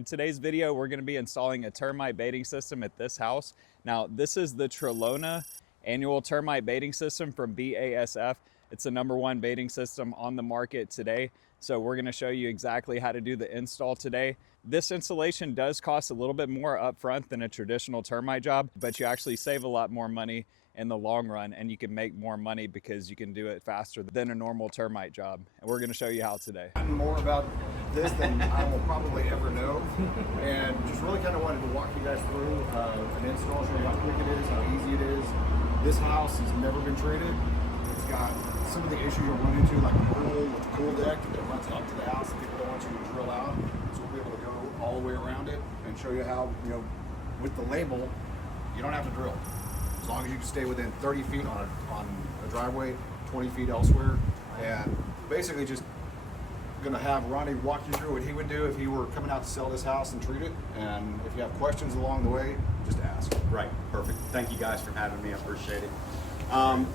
In today's video, we're going to be installing a termite baiting system at this house. Now, this is the Trelona annual termite baiting system from BASF. It's the #1 baiting system on the market today. So we're going to show you exactly how to do the install today. This installation does cost a little bit more upfront than a traditional termite job, but you actually save a lot more money in the long run, and you can make more money because you can do it faster than a normal termite job. And we're going to show you how today. More about this than I will probably ever know, and just really kind of wanted to walk you guys through an install, show you how quick it is, how easy it is. This house has never been treated. It's got some of the issues you'll run into, like a pool with a pool deck that runs up to the house that people don't want you to drill out. So we'll be able to go all the way around it and show you how, with the label, you don't have to drill. As long as you can stay within 30 feet on a driveway, 20 feet elsewhere, and basically just going to have Ronnie walk you through what he would do if he were coming out to sell this house and treat it. And if you have questions along the way, just ask. Right, perfect. Thank you guys for having me. I appreciate it.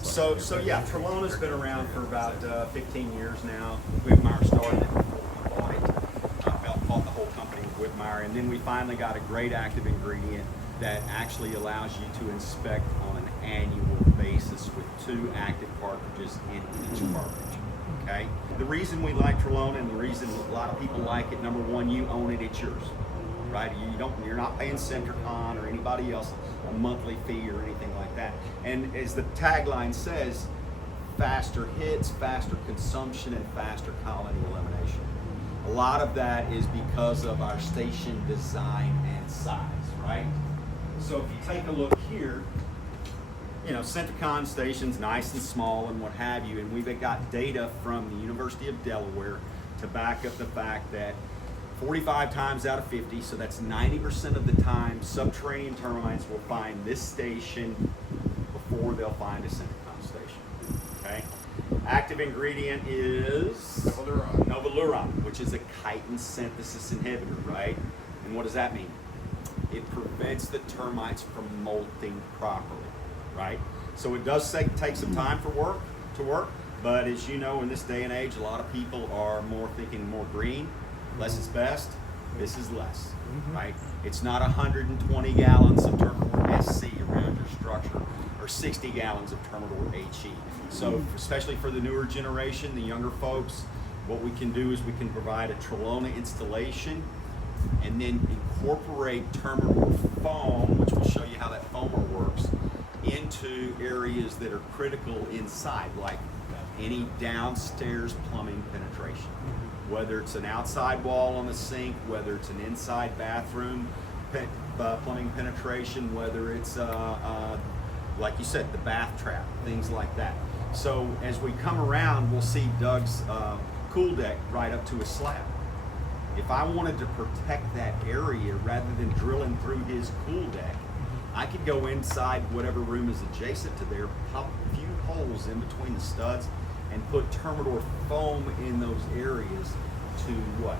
So yeah, Trelona's been around for about 15 years now. Whitmire started it before we bought it. Bought the whole company with Whitmire, and then we finally got a great active ingredient that actually allows you to inspect on an annual basis with 2 active cartridges in each cartridge. Okay. The reason we like Trelona and the reason a lot of people like it, #1, you own it, it's yours, right? You're not paying Centricon or anybody else a monthly fee or anything like that. And as the tagline says, faster hits, faster consumption, and faster colony elimination. A lot of that is because of our station design and size, right? So if you take a look here, Centricon station's nice and small and what have you, and we've got data from the University of Delaware to back up the fact that 45 times out of 50, so that's 90% of the time, subterranean termites will find this station before they'll find a Centricon station, okay? Active ingredient is Novaluron, which is a chitin synthesis inhibitor, right? And what does that mean? It prevents the termites from molting properly, right? So it does take some time to work, but as you know, in this day and age, a lot of people are thinking more green, less is best. This is less, right? It's not 120 gallons of Termidor SC around your structure or 60 gallons of Termidor HE. So especially for the newer generation, the younger folks, what we can do is we can provide a Trelona installation and then incorporate Termidor foam, which will show you how that foamer works, into areas that are critical inside, like any downstairs plumbing penetration. Whether it's an outside wall on the sink, whether it's an inside bathroom plumbing penetration, whether it's, like you said, the bath trap, things like that. So as we come around, we'll see Doug's cool deck right up to a slab. If I wanted to protect that area rather than drilling through his cool deck, I could go inside whatever room is adjacent to there, pop a few holes in between the studs, and put Termidor foam in those areas to what?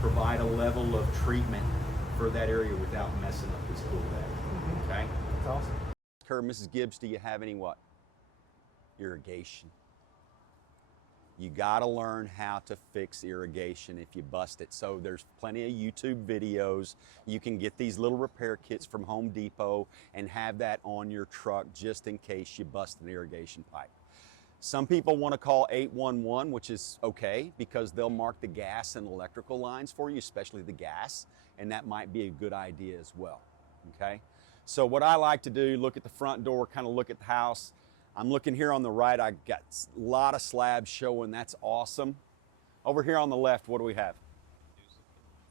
Provide a level of treatment for that area without messing up his cool deck. Okay? That's awesome. Mrs. Gibbs, do you have any what? Irrigation. You gotta learn how to fix irrigation if you bust it. So there's plenty of YouTube videos. You can get these little repair kits from Home Depot and have that on your truck just in case you bust an irrigation pipe. Some people want to call 811, which is okay because they'll mark the gas and electrical lines for you, especially the gas, and that might be a good idea as well, okay? So what I like to do, look at the front door, kind of look at the house. I'm looking here on the right, I got a lot of slabs showing, that's awesome. Over here on the left, what do we have?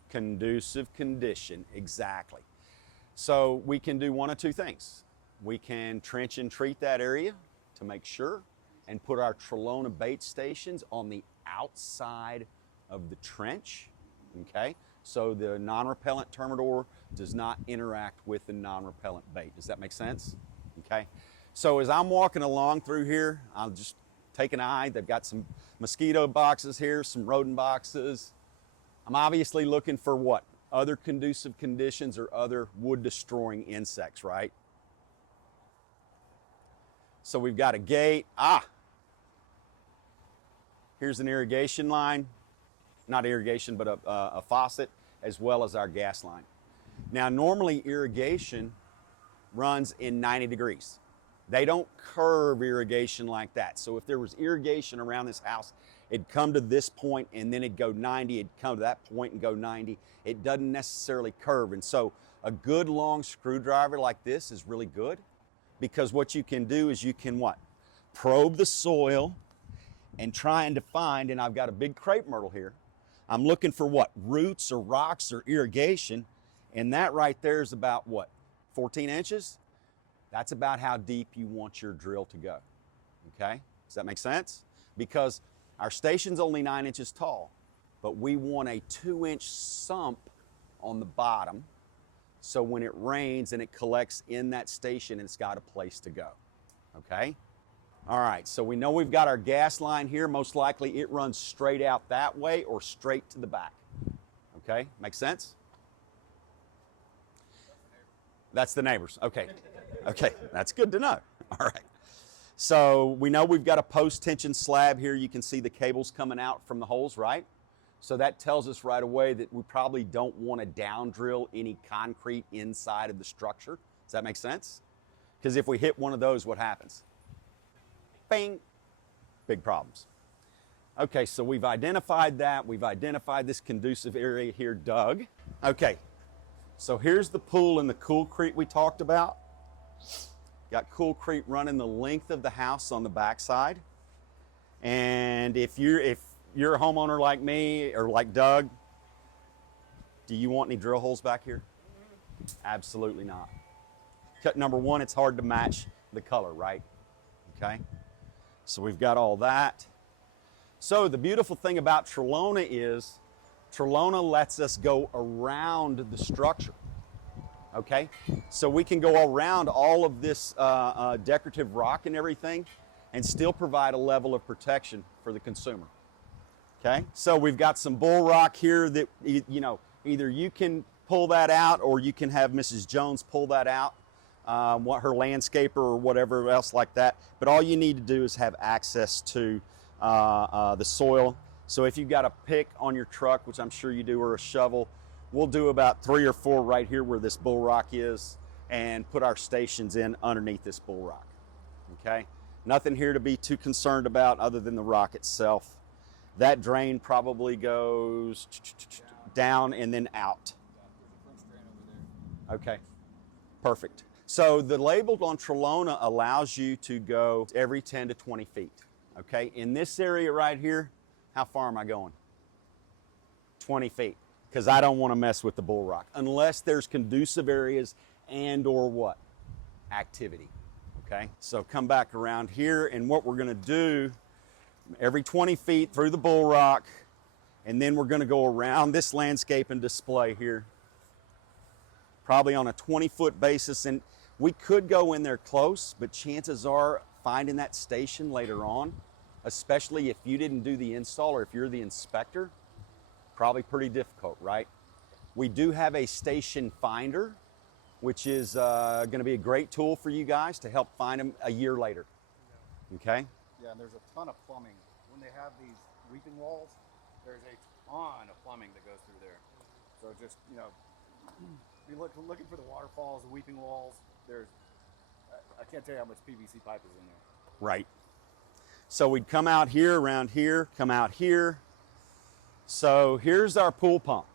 Conducive condition, exactly. So we can do one of 2 things. We can trench and treat that area to make sure and put our Trelona bait stations on the outside of the trench, okay? So the non-repellent Termidor does not interact with the non-repellent bait. Does that make sense? Okay. So as I'm walking along through here, I'll just take an eye. They've got some mosquito boxes here, some rodent boxes. I'm obviously looking for what? Other conducive conditions or other wood-destroying insects, right? So we've got a gate. Here's an irrigation line. Not irrigation, but a faucet. as well as our gas line. Now, normally irrigation runs in 90 degrees. They don't curve irrigation like that. So if there was irrigation around this house, it'd come to this point and then it'd go 90, it'd come to that point and go 90. It doesn't necessarily curve. And so a good long screwdriver like this is really good, because what you can do is you can what? Probe the soil and trying to find, and I've got a big crepe myrtle here. I'm looking for what? Roots or rocks or irrigation. And that right there is about what? 14 inches? That's about how deep you want your drill to go, okay? Does that make sense? Because our station's only 9 inches tall, but we want a 2-inch sump on the bottom, so when it rains and it collects in that station, it's got a place to go, okay? All right, so we know we've got our gas line here. Most likely it runs straight out that way or straight to the back, okay? Make sense? That's the neighbors, okay. Okay, that's good to know. All right. So we know we've got a post-tension slab here. You can see the cables coming out from the holes, right? So that tells us right away that we probably don't want to down drill any concrete inside of the structure. Does that make sense? Because if we hit one of those, what happens? Bing! Big problems. Okay, so we've identified that. We've identified this conducive area here, Doug. Okay, so here's the pool and the coolcrete we talked about. Got coolcrete running the length of the house on the backside. And if you're a homeowner like me or like Doug, do you want any drill holes back here? Absolutely not. Cut number one, it's hard to match the color, right? Okay. So we've got all that. So the beautiful thing about Trelona is Trelona lets us go around the structure. Okay, so we can go around all of this decorative rock and everything and still provide a level of protection for the consumer. Okay, so we've got some bull rock here that, you know, either you can pull that out or you can have Mrs. Jones pull that out, what her landscaper or whatever else like that. But all you need to do is have access to the soil. So if you've got a pick on your truck, which I'm sure you do, or a shovel, we'll do about 3 or 4 right here where this bull rock is and put our stations in underneath this bull rock, okay? Nothing here to be too concerned about other than the rock itself. That drain probably goes down and then out. Okay, perfect. So the label on Trelona allows you to go every 10 to 20 feet, okay? In this area right here, how far am I going? 20 feet. Because I don't want to mess with the bull rock unless there's conducive areas and or what? Activity, okay? So come back around here, and what we're going to do every 20 feet through the bull rock, and then we're going to go around this landscape and display here, probably on a 20-foot basis. And we could go in there close, but chances are finding that station later on, especially if you didn't do the install or if you're the inspector, probably pretty difficult, right? We do have a station finder, which is going to be a great tool for you guys to help find them a year later. Okay? Yeah, and there's a ton of plumbing. When they have these weeping walls, there's a ton of plumbing that goes through there. So just, you know, be looking for the waterfalls, the weeping walls. There's, I can't tell you how much PVC pipe is in there. Right. So we'd come out here, around here, come out here. So here's our pool pump.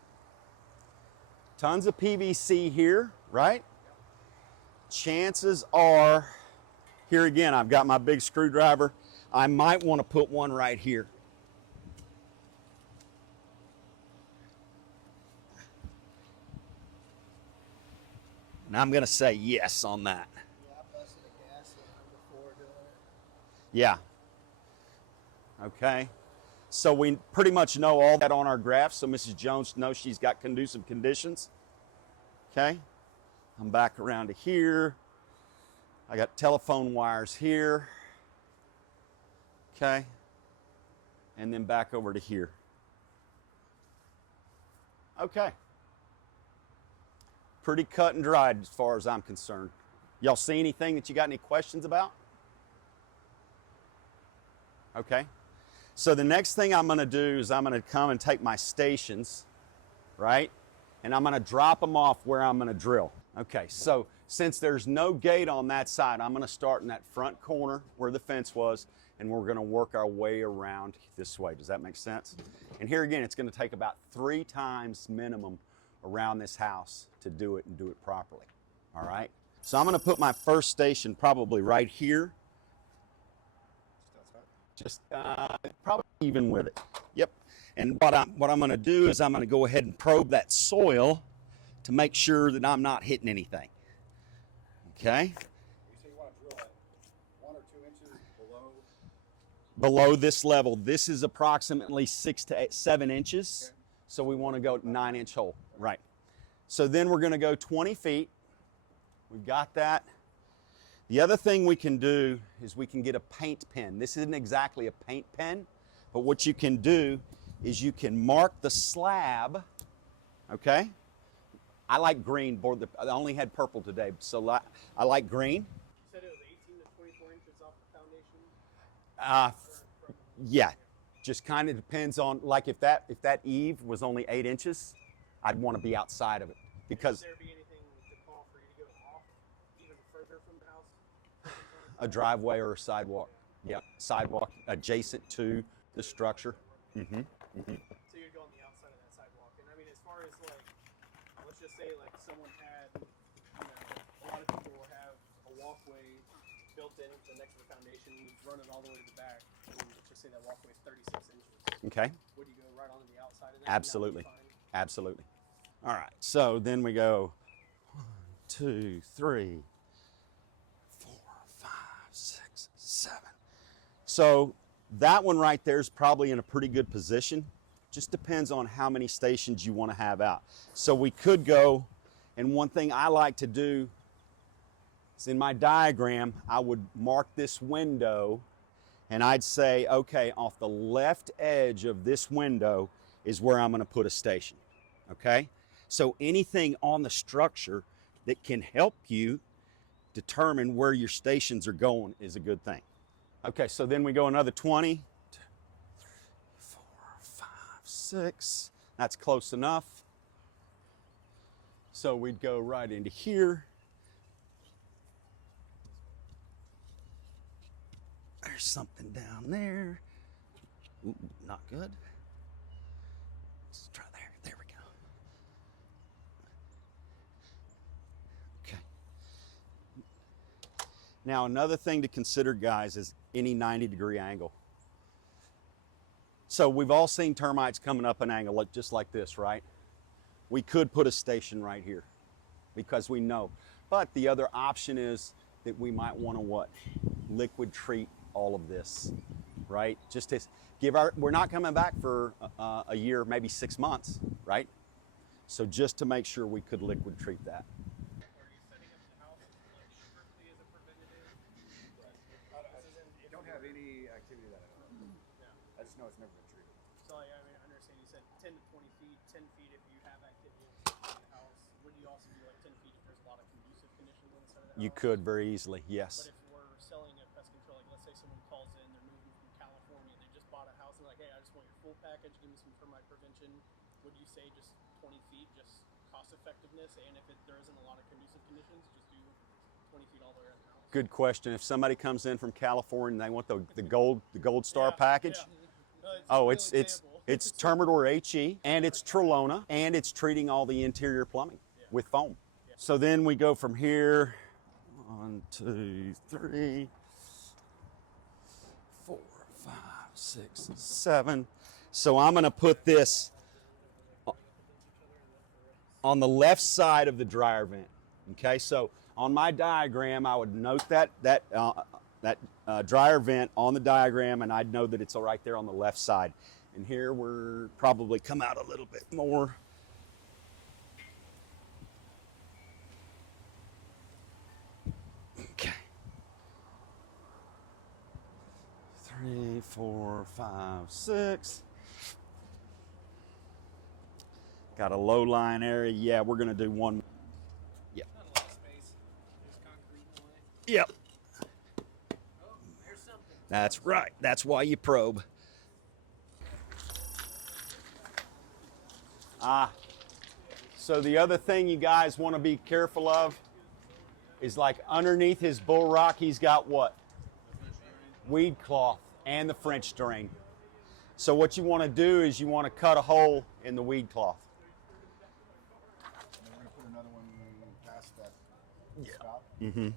Tons of PVC here, right? Chances are, here again, I've got my big screwdriver. I might want to put one right here. And I'm going to say yes on that. Yeah, I busted a gas line before doing it. Yeah. Okay. So we pretty much know all that on our graph, so Mrs. Jones knows she's got conducive conditions. Okay. I'm back around to here. I got telephone wires here. Okay. And then back over to here. Okay. Pretty cut and dried as far as I'm concerned. Y'all see anything that you got any questions about? Okay. So the next thing I'm going to do is I'm going to come and take my stations, right? and I'm gonna drop them off where I'm gonna drill. Okay, so since there's no gate on that side, I'm gonna start in that front corner where the fence was, and we're gonna work our way around this way. Does that make sense? And here again, it's gonna take about 3 times minimum around this house to do it and do it properly, all right? So I'm gonna put my first station probably right here. Just probably even with it. Yep. And what I'm going to do is I'm going to go ahead and probe that soil to make sure that I'm not hitting anything. Okay. You say you want to drill at 1 or 2 inches below this level. This is approximately 6 to 7 inches. Okay. So we want to go 9-inch hole. Right. So then we're going to go 20 feet. We've got that. The other thing we can do is we can get a paint pen. This isn't exactly a paint pen, but what you can do is you can mark the slab, okay? I like green, I only had purple today, so I like green. You said it was 18 to 24 inches off the foundation? Yeah, just kind of depends on, like if that eave was only 8 inches, I'd want to be outside of it because Would there be anything to call for you to go off even further from the house? a driveway or a sidewalk. Yeah, sidewalk adjacent to the structure. Mm-hmm. Mm-hmm. So you'd go on the outside of that sidewalk. And I mean, as far as like, let's just say like someone had, a lot of people will have a walkway built in next to the foundation, run it all the way to the back. And let's just say that walkway is 36 inches. Okay. Would you go right onto the outside of that? Absolutely. Absolutely. All right. So then we go 1, 2, 3, 4, 5, 6, 7. So that one right there is probably in a pretty good position. Just depends on how many stations you want to have out. So we could go, and one thing I like to do is in my diagram, I would mark this window and I'd say, okay, off the left edge of this window is where I'm going to put a station, okay? So anything on the structure that can help you determine where your stations are going is a good thing. Okay, so then we go another 20, 2, 3, 4, 5, 6. That's close enough. So we'd go right into here. There's something down there. Ooh, not good. Let's try there. There we go. Okay. Now another thing to consider, guys, is any 90-degree angle. So we've all seen termites coming up an angle just like this, right? We could put a station right here because we know. But the other option is that we might want to what? Liquid treat all of this, right? Just to give we're not coming back for a year, maybe 6 months, right? So just to make sure we could liquid treat that. I don't have any activity that I know of. I just know it's never been treated. So I mean, I understand you said 10 to 20 feet, 10 feet if you have activity inside the house. Would you also do like 10 feet if there's a lot of conducive conditions inside of the house? You could very easily, yes. But if we're selling a pest control, like let's say someone calls in, they're moving from California, they just bought a house, and they're like, hey, I just want your full package, give me some termite prevention. Would you say just 20 feet, just cost effectiveness? And if there isn't a lot of conducive conditions, just do 20 feet all the way around the house? Good question. If somebody comes in from California and they want the gold star package, No, it's Termite HE, and it's Trelona, and it's treating all the interior plumbing with foam. So then we go from here, 1, 2, 3, 4, 5, 6, 7. So I'm going to put this on the left side of the dryer vent. Okay, so on my diagram, I would note that dryer vent on the diagram, and I'd know that it's right there on the left side. And here we're probably come out a little bit more. Okay. 3, 4, 5, 6. Got a low line area. Yeah, we're gonna do one. Yeah. Not a lot of space. There's concrete in the way. Yep. Oh, there's something. That's right. That's why you probe. So the other thing you guys want to be careful of is like underneath his bull rock, he's got what? Weed cloth and the French drain. So what you want to do is you want to cut a hole in the weed cloth. And we're going to put another one past that spout. Mm-hmm.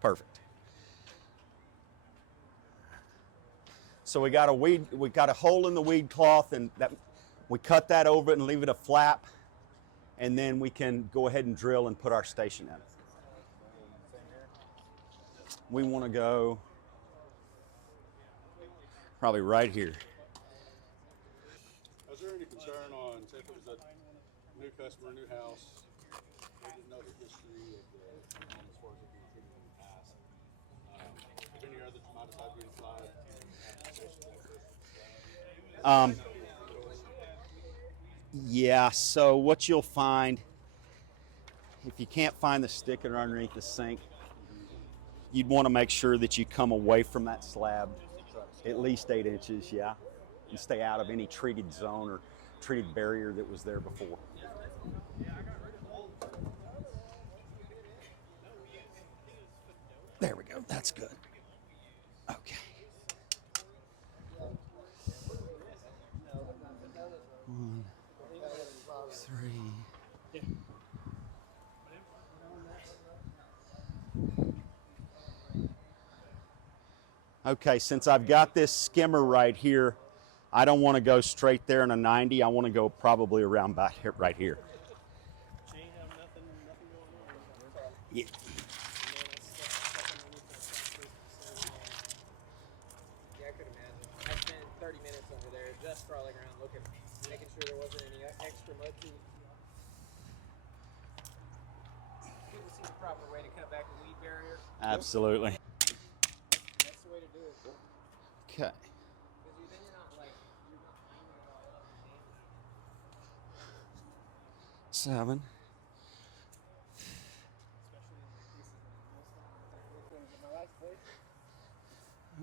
Perfect. So we got a hole in the weed cloth, and that we cut that over it and leave it a flap, and then we can go ahead and drill and put our station in it. We want to go probably right here. Was there any concern on, say if it was a new customer, new house, they didn't know the history of the home as far as it being treated in the past? If any others might decide to inside and have conversations like this? Yeah, so what you'll find, if you can't find the sticker underneath the sink, you'd want to make sure that you come away from that slab at least 8 inches, yeah, and stay out of any treated zone or treated barrier that was there before. There we go, that's good. Okay. 1, 3. Okay, since I've got this skimmer right here, I don't want to go straight there in a 90. I want to go probably around back here, right here. She ain't have nothing going on. Yeah. Yeah, I could imagine. I spent 30 minutes over there just crawling around looking, making sure there wasn't any extra mud teeth. Didn't see the proper way to cut back a weed barrier. Absolutely. That's the way to do it. Okay. Because then you're not like, you're not lining it all up and damaging. 7.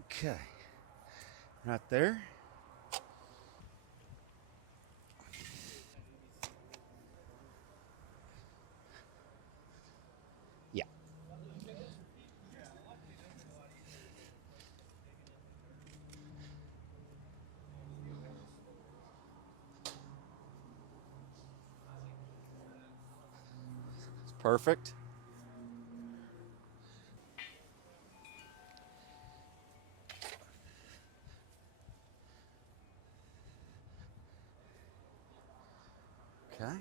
Okay. Right there. Yeah. It's perfect. Okay.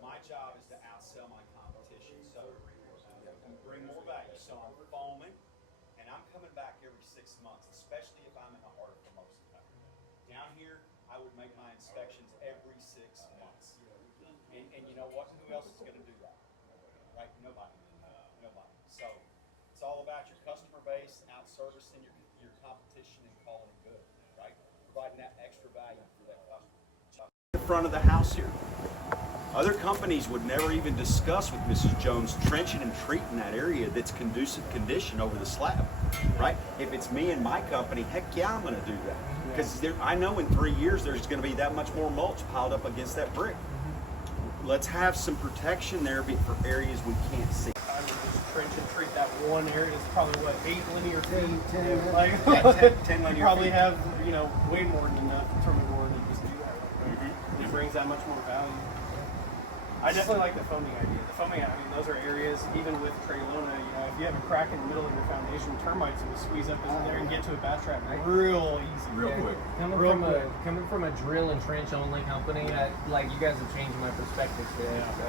My job is to outsell my competition, so bring more value. So I'm foaming, and I'm coming back every 6 months, especially if I'm in the heart of promotion time. Down here, I would make my inspections every 6 months. And you know what? Who else is going to do that? Right? Nobody. Nobody. So it's all about your customer base, out-servicing your competition, and calling it good, right? Providing that extra value for that customer. The front of the house here. Other companies would never even discuss with Mrs. Jones trenching and treating that area that's conducive condition over the slab, right? If it's me and my company, heck yeah, I'm going to do that. Because I know in 3 years there's going to be that much more mulch piled up against that brick. Let's have some protection there for areas we can't see. I would just trench and treat that one area. It's probably what, 8 linear feet? 10, like, 10 linear probably feet. have, you know, way more than enough determined more to just do that. Right? It brings that much more value. I definitely like the foaming idea. The foaming, I mean, those are areas, even with Trelona, if you have a crack in the middle of your foundation, termites will squeeze up in there and get to a bat trap real easy. Real quick. Coming from a drill and trench only company, like you guys have changed my perspective today. Yeah. So.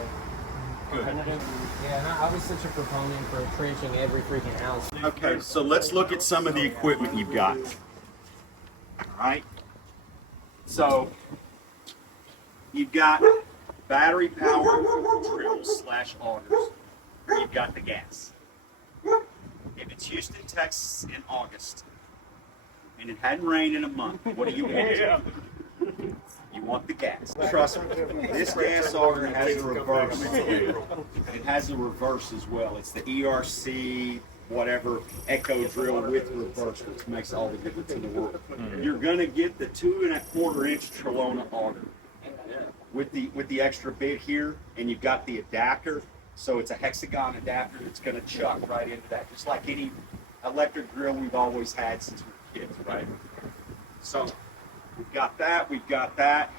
Good. Yeah, and I was such a proponent for trenching every freaking house. Okay, so let's look at some of the equipment you've got. All right. So you've got battery powered drills / augers. You've got the gas. If it's Houston, Texas in August, and it hadn't rained in a month, what do you want? You want the gas. Trust me, this gas auger has a reverse. It has a reverse as well. It's the ERC, whatever, Echo drill with reverse, which makes all the difference in the world. You're gonna get the 2 1/4 inch Trelona auger with the extra bit here, and you've got the adapter. So it's a hexagon adapter that's gonna chuck right into that, just like any electric drill we've always had since we were kids, right? So we've got that.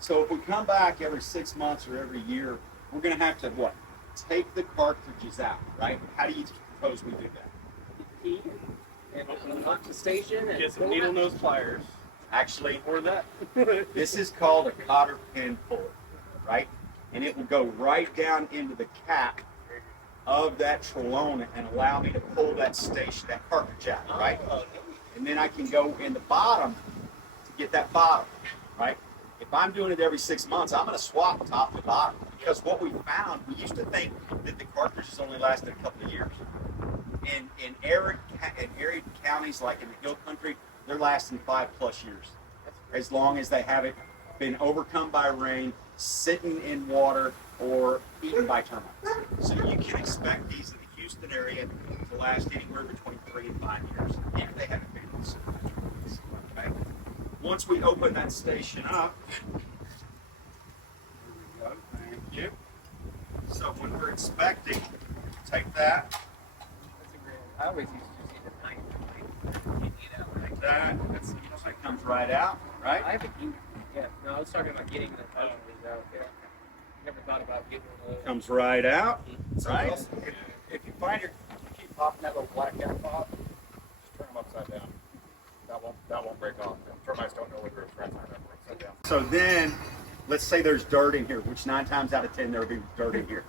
So if we come back every 6 months or every year, we're gonna have to what? Take the cartridges out, right? How do you suppose we do that? And unlock the station and Get some needle nose pliers. Actually, Or that. this is called a cotter pin puller, right? And it will go right down into the cap of that Trelona and allow me to pull that cartridge out, right? And then I can go in the bottom to get that bottom, right? If I'm doing it every 6 months, I'm going to swap top to bottom, because what we found, we used to think that the cartridges only lasted a couple of years. In arid counties like in the hill country, they're lasting 5+ years, as long as they haven't been overcome by rain, sitting in water, or eaten by termites. So you can expect these in the Houston area to last anywhere between 3 and 5 years if they haven't been in the okay? Once we open that station up, there we go, thank you. So when we're inspecting, take that, that's a great. I always used to see the knife. like that, that comes right out, right? I have a key. Yeah, no, I was talking about getting the cartridges out there. Never thought about getting one of those. Comes right out, So right? if you find you keep popping that little black cap off, just turn them upside down. That won't break off. Termites don't know where their friends are upside down. So then, let's say there's dirt in here, which 9 times out of 10 there'll be dirt in here.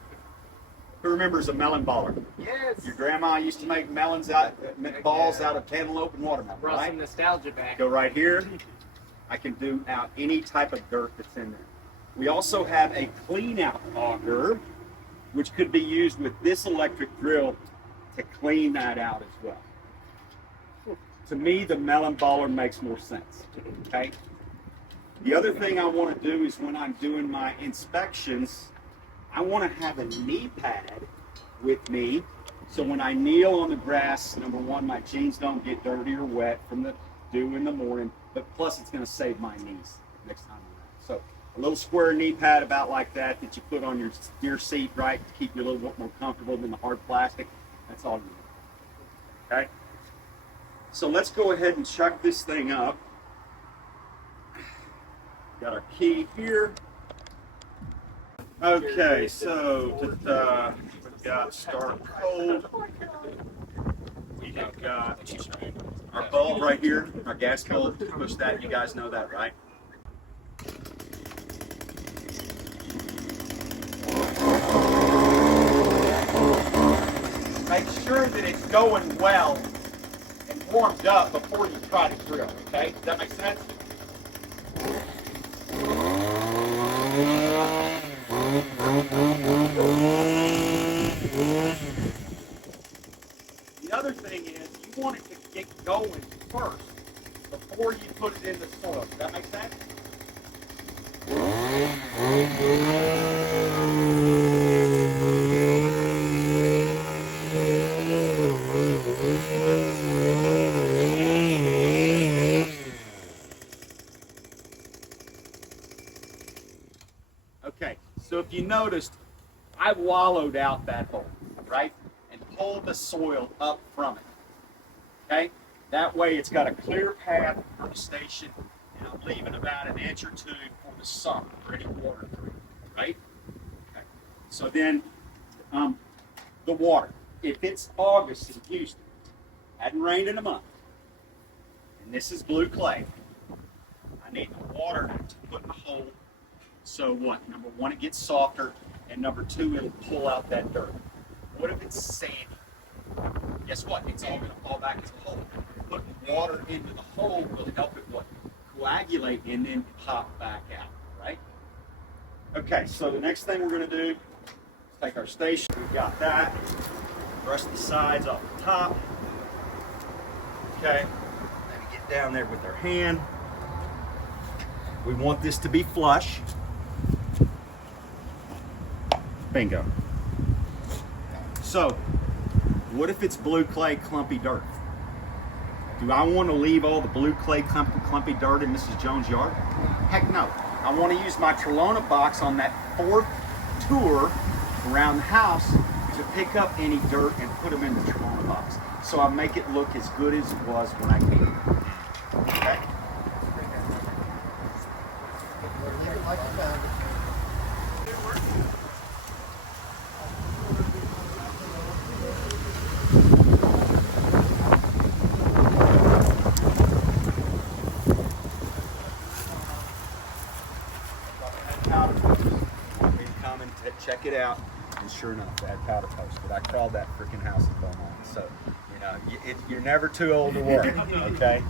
Who remembers a melon baller? Yes. Your grandma used to make balls out of cantaloupe and watermelon, Brought right? some nostalgia back. Go right here. I can do out any type of dirt that's in there. We also have a clean out auger, which could be used with this electric drill to clean that out as well. To me, the melon baller makes more sense, okay? The other thing I want to do is when I'm doing my inspections, I want to have a knee pad with me, so when I kneel on the grass, number one, my jeans don't get dirty or wet from the dew in the morning, but plus it's going to save my knees next time around. So a little square knee pad about like that you put on your seat, right, to keep you a little bit more comfortable than the hard plastic. That's all you need. Okay? So let's go ahead and chuck this thing up. Got our key here. Okay, so we've got start cold. We've got our bulb right here, our gas bulb. Push that, you guys know that, right? Make sure that it's going well and warmed up before you try to drill, okay? Does that make sense? The other thing is you want it to get going first before you put it in the soil. Does that make sense? Okay, so if you noticed, I wallowed out that hole, right? And pulled the soil up from it, okay? That way it's got a clear path for the station, and I'm leaving about 1 inch or 2 for the summer for any water through, right? Okay. So then, the water. If it's August in Houston, hadn't rained in a month, and this is blue clay, I need the water to put in the hole. So what? Number one, it gets softer, and number two, it'll pull out that dirt. What if it's sandy? Guess what? It's all going to fall back into the hole. Putting water into the hole will help it what? Coagulate and then pop back out, right? Okay, so the next thing we're going to do is take our station. We've got that. Brush the sides off the top. Okay, then get down there with our hand. We want this to be flush. Bingo. So, what if it's blue clay clumpy dirt? Do I want to leave all the blue clay clumpy dirt in Mrs. Jones' yard? Heck no. I want to use my Trelona box on that 4th tour around the house to pick up any dirt and put them in the Trelona box. So I make it look as good as it was when I came. Okay? Check it out, and sure enough, they had powder post. But I crawled that freaking house in Beaumont, so you know you're never too old to work. Okay.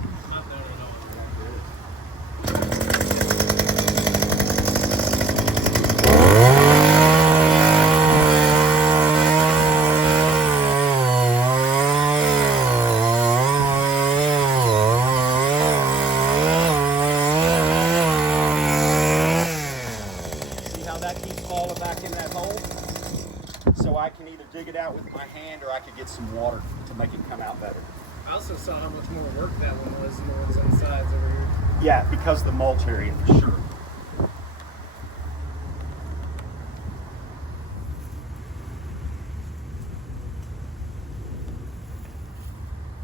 I can either dig it out with my hand or I could get some water to make it come out better. I also saw how much more work that one was than the ones on the sides over here. Yeah, because of the mulch area for sure.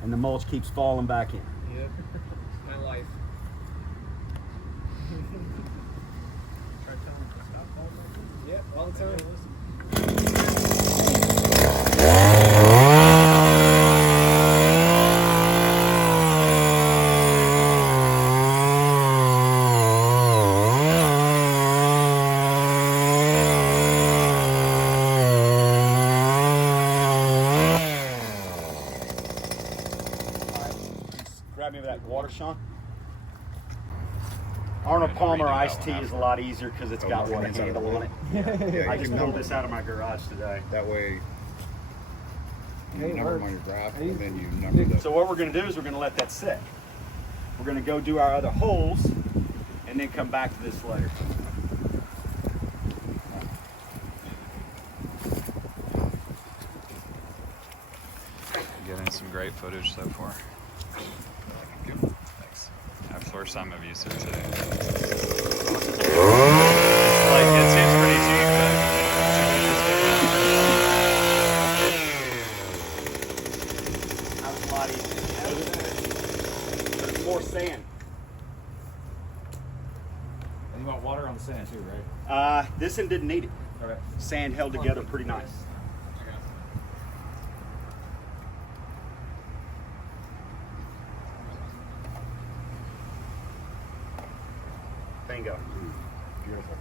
And the mulch keeps falling back in. Yep, my life. Try telling them to stop falling back in? Yep, all the time. Grab me that water, Sean. Arnold Palmer iced tea is a lot easier because it's got one handle on it. Yeah, I just pulled this out of my garage today. That way, you number them on your graph, and then you number them. So what we're going to do is we're going to let that sit. We're going to go do our other holes, and then come back to this later. Getting some great footage so far. Thanks. First time I've used it today. Like, it seems pretty cheap, That was a lot easier. There's more sand. And you want water on the sand too, right? This one didn't need it. All right. Sand held together pretty nice. Bingo. Beautiful.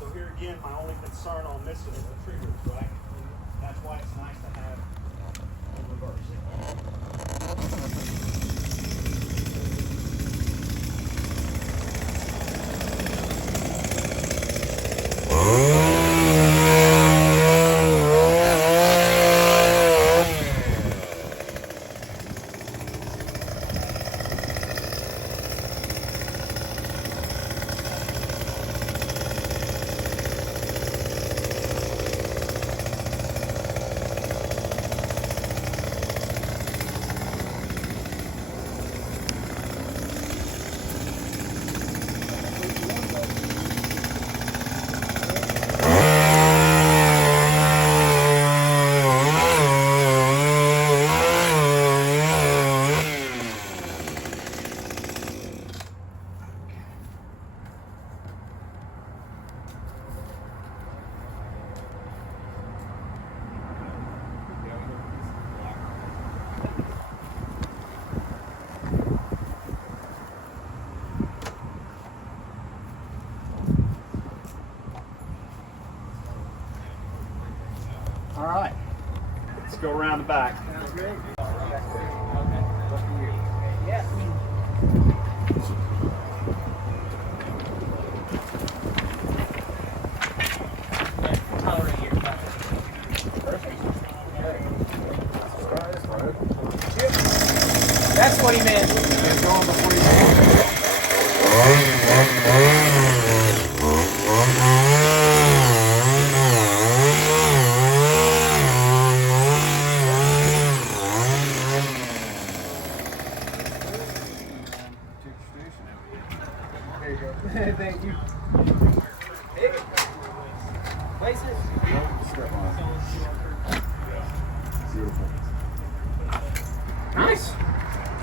So here again, my only concern on this is the tree roots, right? That's why it's nice to have a reverse. All right. Let's go around the back. Sounds good. Yeah. That's what he meant. There you go. Thank you. Hey. Places. Step on. Beautiful. Nice.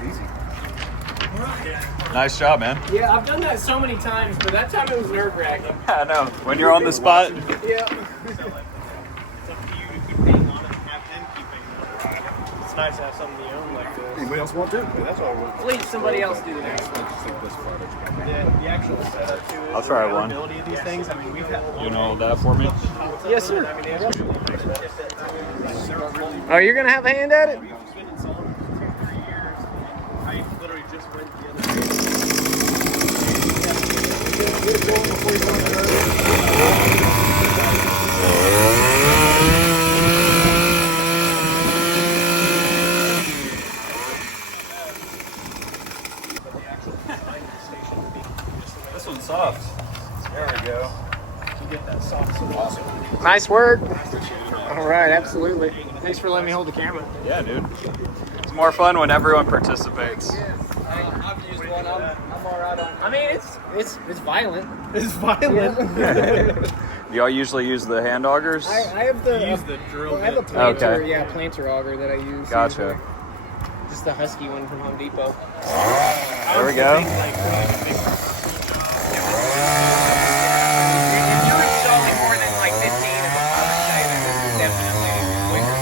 Easy. Nice job, man. Yeah, I've done that so many times, but that time it was nerve-wracking. I know. When you're on the spot. Yeah. It's up to you to keep painting on it and have him keep painting on it. It's nice to have something you own like this. Anybody else want to? That's all we're. Please, somebody else do the next one. The actual setup too is I'll try the one. availability of these things. I mean, we've had You know that for me? Yes, sir. I mean, they're really Oh, you're gonna have a hand at it? we've been installing them for 2-3 years. I literally just went the other day. This one's soft. There we go. You get that soft awesome. Nice work. All right, absolutely. Thanks for letting me hold the camera. Yeah, dude. It's more fun when everyone participates. I've used one. I'm all right on. I mean, it's violent. It's violent. Do y'all usually use the hand augers? I have the. Use the drill I have a bit. planter. Okay. Yeah, planter auger that I use. Gotcha. usually. Just the husky one from Home Depot. There we go. If you're installing more than like 15 of them, I would say that this is definitely quicker.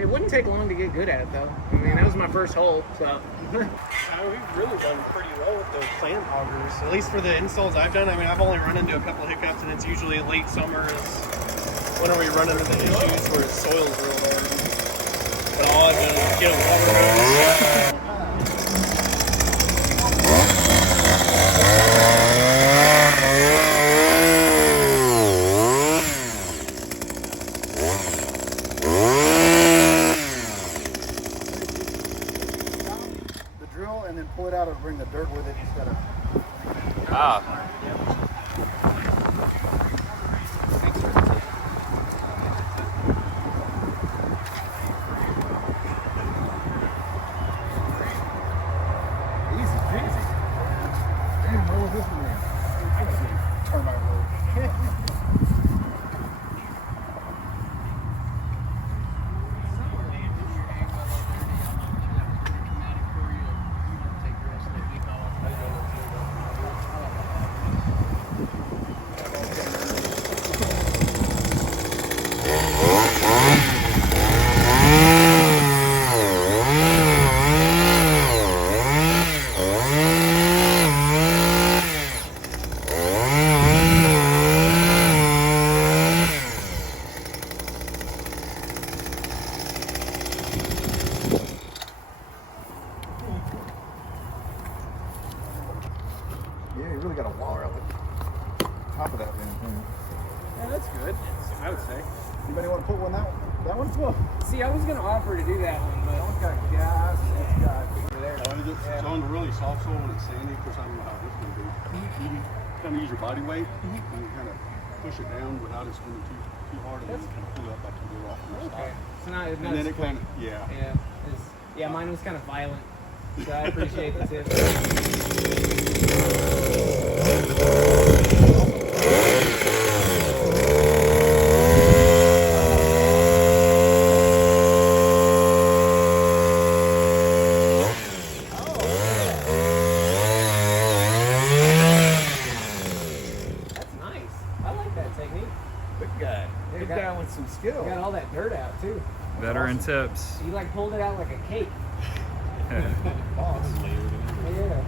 It wouldn't take long to get good at it, though. I mean, that was my first hole, so. We've really done pretty well with those plant augers, at least for the installs I've done. I mean, I've only run into a couple hiccups, and it's usually late summer is when we run into the issues where soil's real hard. But all I've done is get a water hose. The drill and then pull it out and bring the dirt with it instead of. Ah. Easy peasy. Damn, roll this one in. Termite roll. Yeah, you really got a waller out the top of that damn thing. Yeah, that's good, I would say. Anybody want to put one that one's well. See, I was going to offer to do that one, but. That one's got gas, it's got. It's on the really soft soil when it's sandy. Of course, I don't know how this one do. You kind of use your body weight and you kind of push it down without it spinning too hard, and then you kind of pull it up like you do off the Okay. side. So not, And then it kind of, yeah. Yeah, mine was kind of violent. So I appreciate the tip. That's nice. I like that technique. Good guy. Good guy with some skill. Got all that dirt out too. Veteran tips. You like pulled it out like a cake. Boss. Yeah.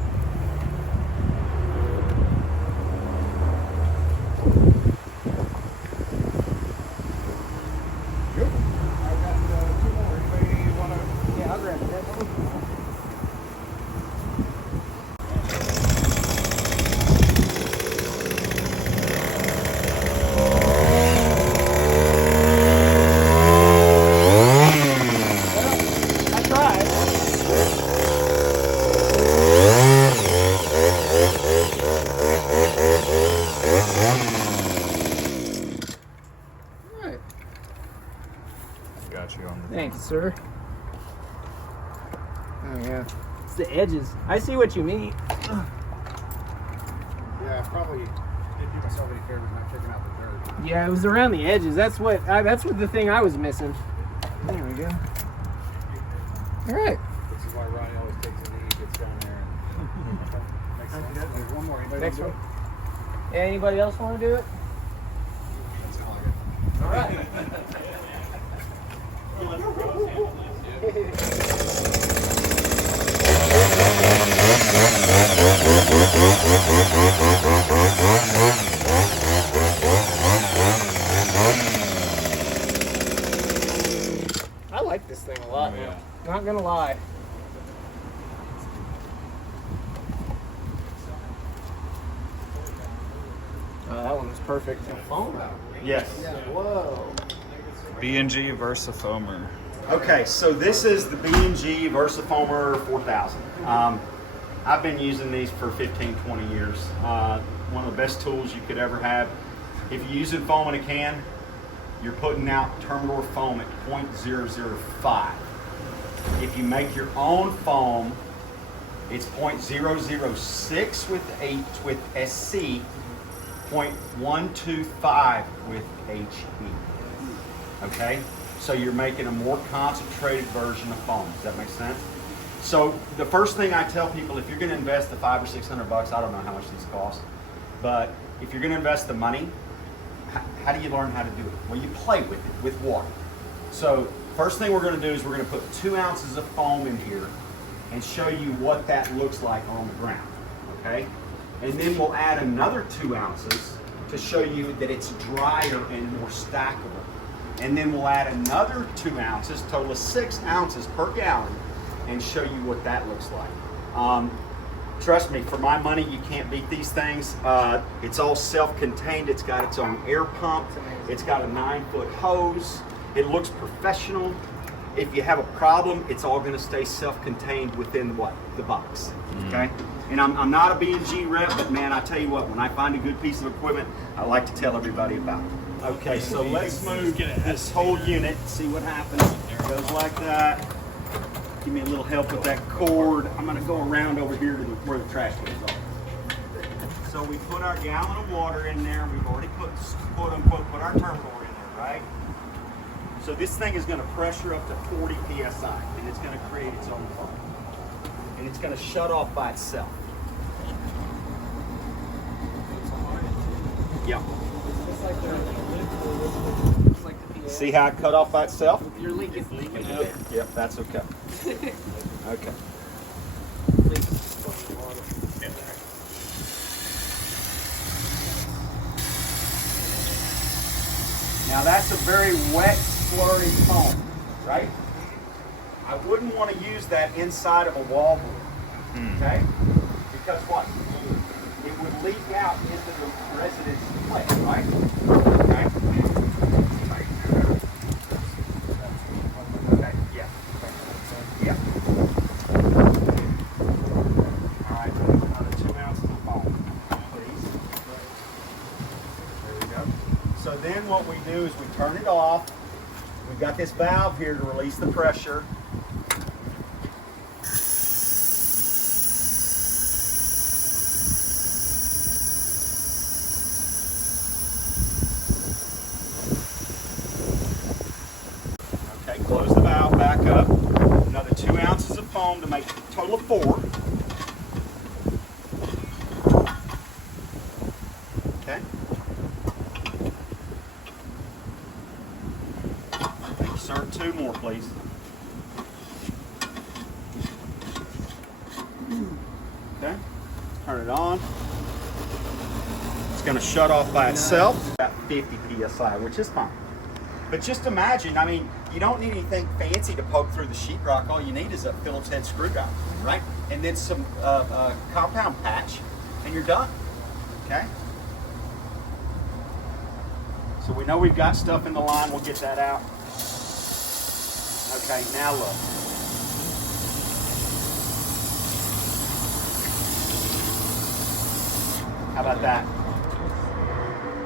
sir. Oh yeah. It's the edges. I see what you mean. Yeah, probably didn't do myself any favors not kicking out the dirt. Yeah, it was around the edges. That's what the thing I was missing. There we go. All right. This is why Ronnie always takes a knee, gets down there. Makes sense. There's one more. Anybody Next wanna one. do Yeah, anybody else want to do it? it? Let's call it. All right. I like this thing a lot. Oh, yeah. Not gonna lie. Oh, that one was perfect. Foam. Yes. Whoa. B&G VersaFoamer. Okay, so this is the B&G VersaFoamer 4000. I've been using these for 15, 20 years. One of the best tools you could ever have. If you're using foam in a can, you're putting out terminal foam at 0.005. If you make your own foam, it's 0.006 with SC, 0.125 with HE. Okay? So you're making a more concentrated version of foam. Does that make sense? So the first thing I tell people, if you're going to invest the $500 or $600, I don't know how much these cost, but if you're going to invest the money, how do you learn how to do it? Well, you play with it, with water. So first thing we're going to do is we're going to put 2 ounces of foam in here and show you what that looks like on the ground, okay? And then we'll add another 2 ounces to show you that it's drier and more stackable. And then we'll add another 2 ounces, total of 6 ounces per gallon, and show you what that looks like. Trust me, for my money, you can't beat these things. It's all self-contained. It's got its own air pump. It's got a 9-foot hose. It looks professional. If you have a problem, it's all gonna stay self-contained within what? The box, okay? And I'm not a B&G rep, but man, I tell you what, when I find a good piece of equipment, I like to tell everybody about it. Okay, so let's move this whole unit, see what happens. It goes like that. Give me a little help with that cord. I'm gonna go around over here to where the trash cans are. So we put our gallon of water in there. We've already put, quote unquote, put our terminal in there, right? So this thing is gonna pressure up to 40 PSI, and it's gonna create its own foam. And it's gonna shut off by itself. Yep. See how it cut off by itself? You're leaking. Yep, that's okay. Okay. Now that's a very wet, slurry foam, right? I wouldn't want to use that inside of a wall board, okay? Because what? It would leak out into the resident's place, right? Okay? Okay, yeah. Yeah. All right, another 2 ounces of foam, please. There we go. So then what we do is we turn it off. We've got this valve here to release the pressure. Okay, close the valve back up. Another 2 ounces of foam to make a total of 4. Okay. Thank you, sir. 2 more, please. Okay. Turn it on. It's going to shut off by itself at 50 PSI, which is fine. But just imagine, I mean, you don't need anything fancy to poke through the sheetrock. All you need is a Phillips head screwdriver, right? And then some compound patch, and you're done, okay? So we know we've got stuff in the line. We'll get that out. Okay, now look. How about that?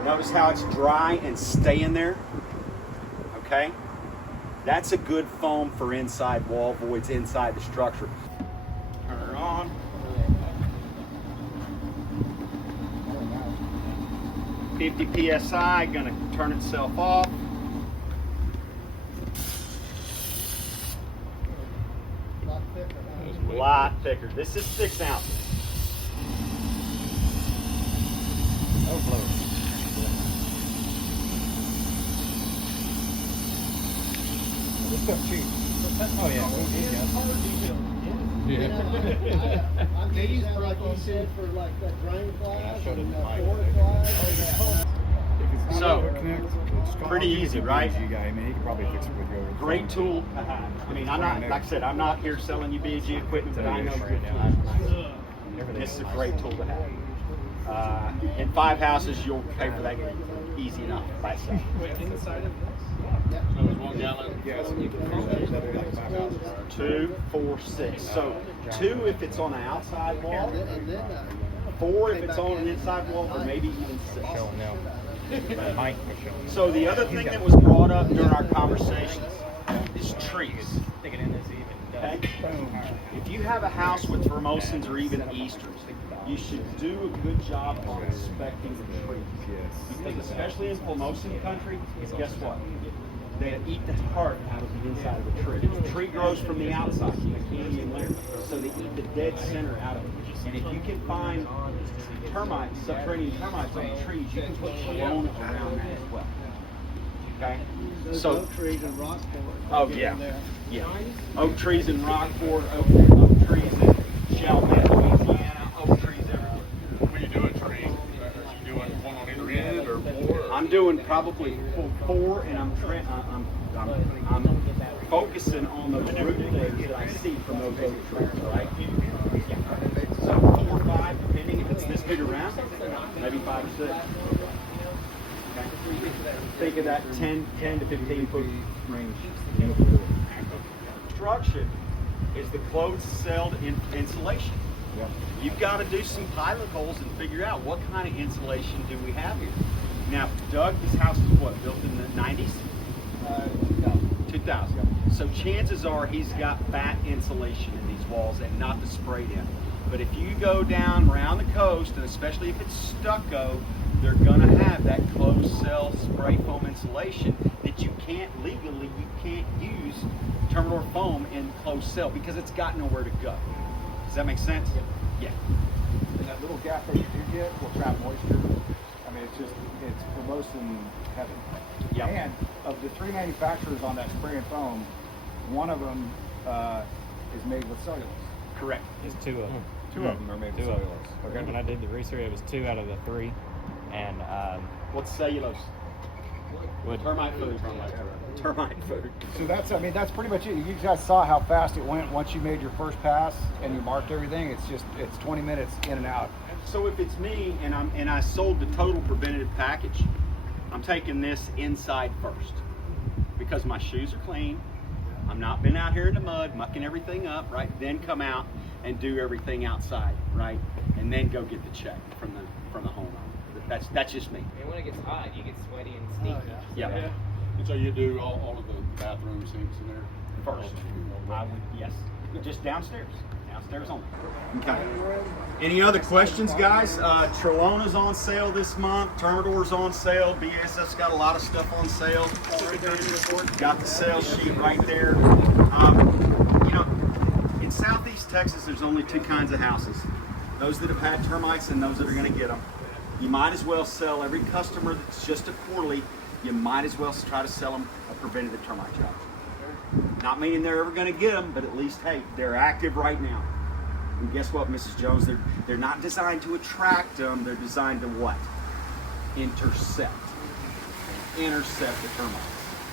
Notice how it's dry and staying there? Okay? That's a good foam for inside wall voids, inside the structure. Turn her on. 50 PSI, gonna turn itself off. A lot thicker. This is 6 ounces. This stuff cheap. Oh yeah, I'm these for like you said for like that drain flies and So, pretty easy, right? guy. I mean, he could probably fix it with you. Great tool to have. I mean, I'm not, like I said, I'm not here selling you B&G equipment, but I know good this is a great tool to have. In 5 houses, you'll pay for that easy enough by itself. Inside of this? So it's 1 gallon. Yeah, so you can use that like 5 hours. 2, 4, 6. So 2 if it's on the outside wall, then 4 if it's on an inside wall, or maybe even 6. Showing now. Mike was showing. So the other thing that was brought up during our conversations is trees. Stick it in this even. Okay? If you have a house with Formosans or even Easters, you should do a good job of inspecting the trees. Because especially in Formosan country, guess what? They eat the heart out of the inside of the tree. The tree grows from the outside, the canyon layer, so they eat the dead center out of it. And if you can find termites, subterranean termites on the trees, you can put Trelona around that as well. Okay? So oak trees and Rockport. oh yeah, yeah. Oak trees in Rockport, oak trees in Chalmette, Louisiana, oak trees everywhere. When you do a tree, are you doing one on either end or more? I'm doing probably 4, and I'm focusing on those root layers that I see from those oak trees, right? Yeah. So 4 or 5, depending if it's this big around, maybe 5 or 6. Okay. Think of that 10 to 15 foot range. Construction is the closed celled insulation. You've got to do some pilot holes and figure out what kind of insulation do we have here. Now, Doug, this house is what, built in the 90s? 2000. So chances are he's got fat insulation in these walls and not the sprayed in. But if you go down around the coast, and especially if it's stucco, they're going to have that closed cell spray foam insulation that you can't legally, you can't use Termite foam in closed cell because it's got nowhere to go. Does that make sense? Yeah. And that little gap that you do get will trap moisture. I mean, it's Formosan heaven. Yep. And of the 3 manufacturers on that spray and foam, one of them is made with cellulose. Correct. There's 2 of them. 2 of them are made with 2 of them. cellulose. Okay. When I did the research, it was 2 out of the 3, and What's cellulose? would Termite food. Termite food. So that's, I mean, that's pretty much it. You guys saw how fast it went once you made your first pass and you marked everything. It's 20 minutes in and out. So if it's me and I sold the total preventative package, I'm taking this inside first because my shoes are clean. I'm not been out here in the mud mucking everything up, right? Then come out and do everything outside, right? And then go get the check from the homeowner. That's just me. And when it gets hot, you get sweaty and stinky. Yeah. And so you do all of the bathroom sinks in there? First. I would, yes. Just downstairs. Downstairs only. Okay. Any other questions, guys? Trelona's on sale this month. Termidor's on sale. BASF's got a lot of stuff on sale. Got the sales sheet right there. You know, in Southeast Texas, there's only 2 kinds of houses. Those that have had termites and those that are going to get them. You might as well sell every customer that's just a quarterly, you might as well try to sell them a preventative termite job. Not meaning they're ever going to get them, but at least, hey, they're active right now. And guess what, Mrs. Jones? They're not designed to attract them. They're designed to what? Intercept the termites.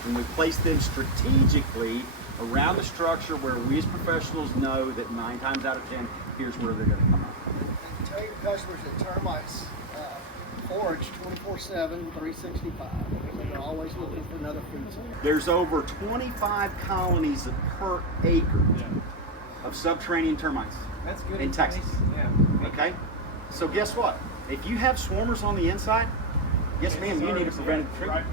And we place them strategically around the structure where we as professionals know that 9 times out of 10, here's where they're going to come out. Tell your customers that termites forage 24/7, 365. They're always looking for another food source. There's over 25 colonies per acre of subterranean termites. That's good in Texas. Yeah. Okay? So guess what? If you have swarmers on the inside, yes ma'am, you need a preventative treatment.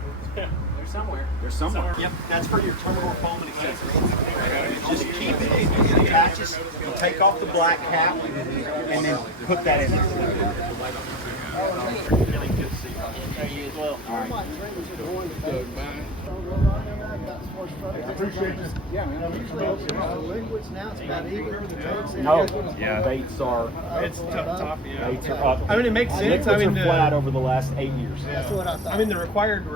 Somewhere. There's somewhere. Yep, that's for your terminal foam and accessories. Just keep it, it attaches, you take off the black cap and then put that in there. Really good to see you. You as well. All right. Appreciate this. Yeah, man. Usually liquids now, it's about even. No, baits are Tough, yeah. baits are up. I mean, it makes sense. Liquids I mean, are flat over the last 8 years. That's what I thought. I mean, the required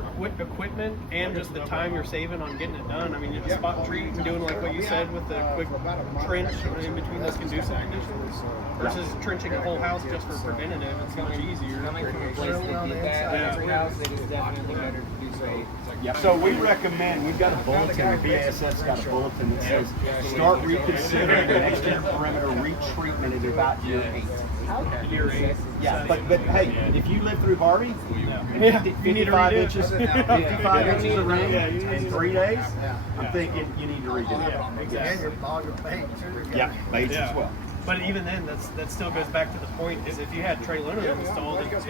equipment and just the time you're saving on getting it done. I mean, it's spot treat and doing like what you said with the quick trench in between those conducive conditions versus trenching a whole house just for preventative. It's much easier. Coming from a place that did that on every house, it is definitely better to do so. Yeah. So we recommend, we've got a bulletin, BASF's got a bulletin that says, start reconsidering an exterior perimeter retreatment at about year 8. Year 8. Yeah, but hey, if you live through Harvey, Yeah, you need to 55 redo it. inches, 55 inches of rain Yeah, in 3 days, I'm thinking you need to redo it. And your ball, your bait, too. Yeah, baits Yeah. as well. But even then, that still goes back to the point: is if you had Trelona installed, if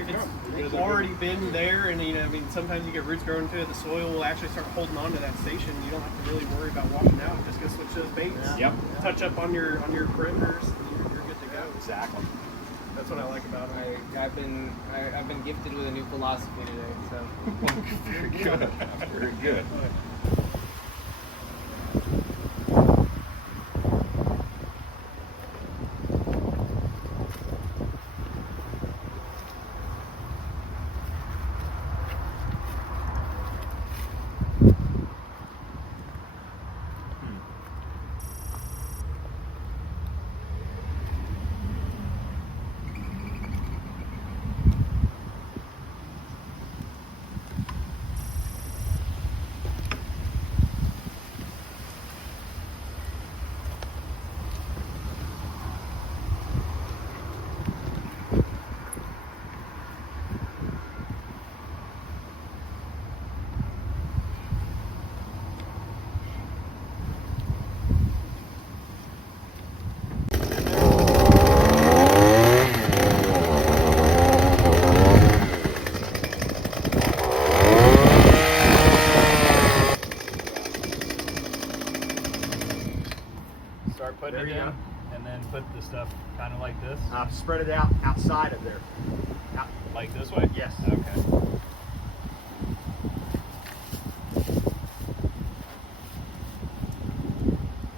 it's already been there, and I mean, sometimes you get roots growing to it, the soil will actually start holding on to that station. You don't have to really worry about washing out. Just go switch those baits. Yep. Touch up on your perimeters, and you're good to go. Exactly. That's what I like about it. I've been gifted with a new philosophy today. So Very good. Very good. Start putting it in, and then put the stuff kind of like this. Spread it out outside of there. Out. Like this way? Yes. Okay.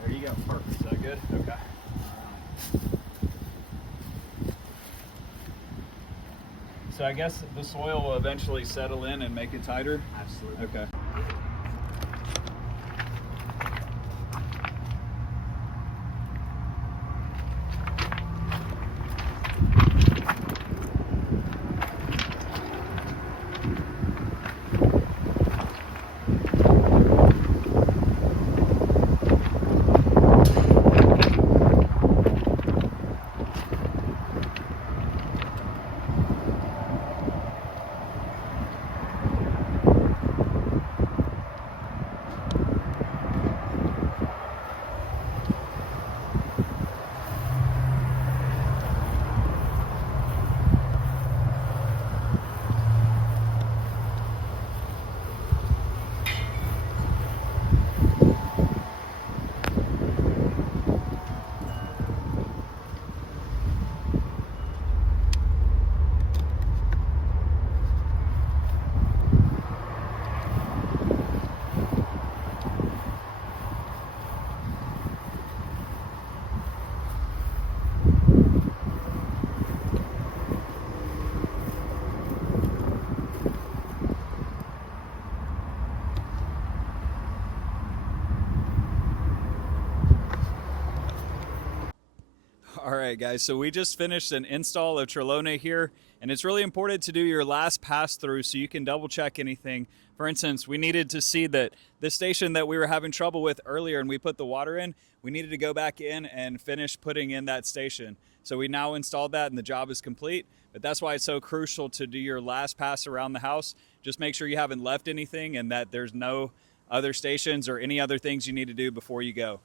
There you go. Perfect. Is that good? Okay. So I guess the soil will eventually settle in and make it tighter? Absolutely. Okay. All right, guys, so we just finished an install of Trelona here, and it's really important to do your last pass through so you can double check anything. For instance, we needed to see that the station that we were having trouble with earlier and we put the water in, we needed to go back in and finish putting in that station. So we now installed that and the job is complete, but that's why it's so crucial to do your last pass around the house. Just make sure you haven't left anything and that there's no other stations or any other things you need to do before you go.